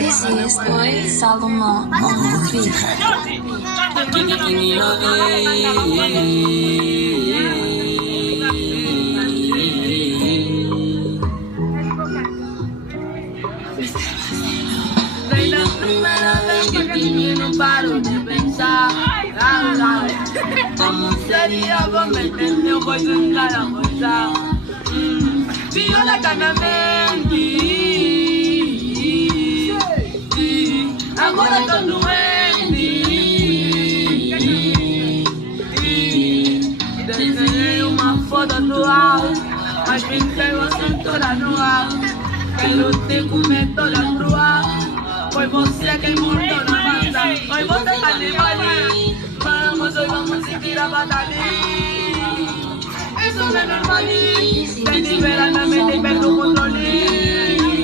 This is Oi Salomon on the beat. Desde la primera vez que te vi no paro de pensar cómo sería convertirme en coisa en cada cosa. Violentanamente agora tô doente. Desenhei uma foto atual, mas pensei você toda no alto. Quero te comer toda crua. Foi você quem morreu na massa. Foi você que me ali. Vamos, hoje vamos seguir a batalha. Isso não é normal. Tem liberar na mente e perder o controle.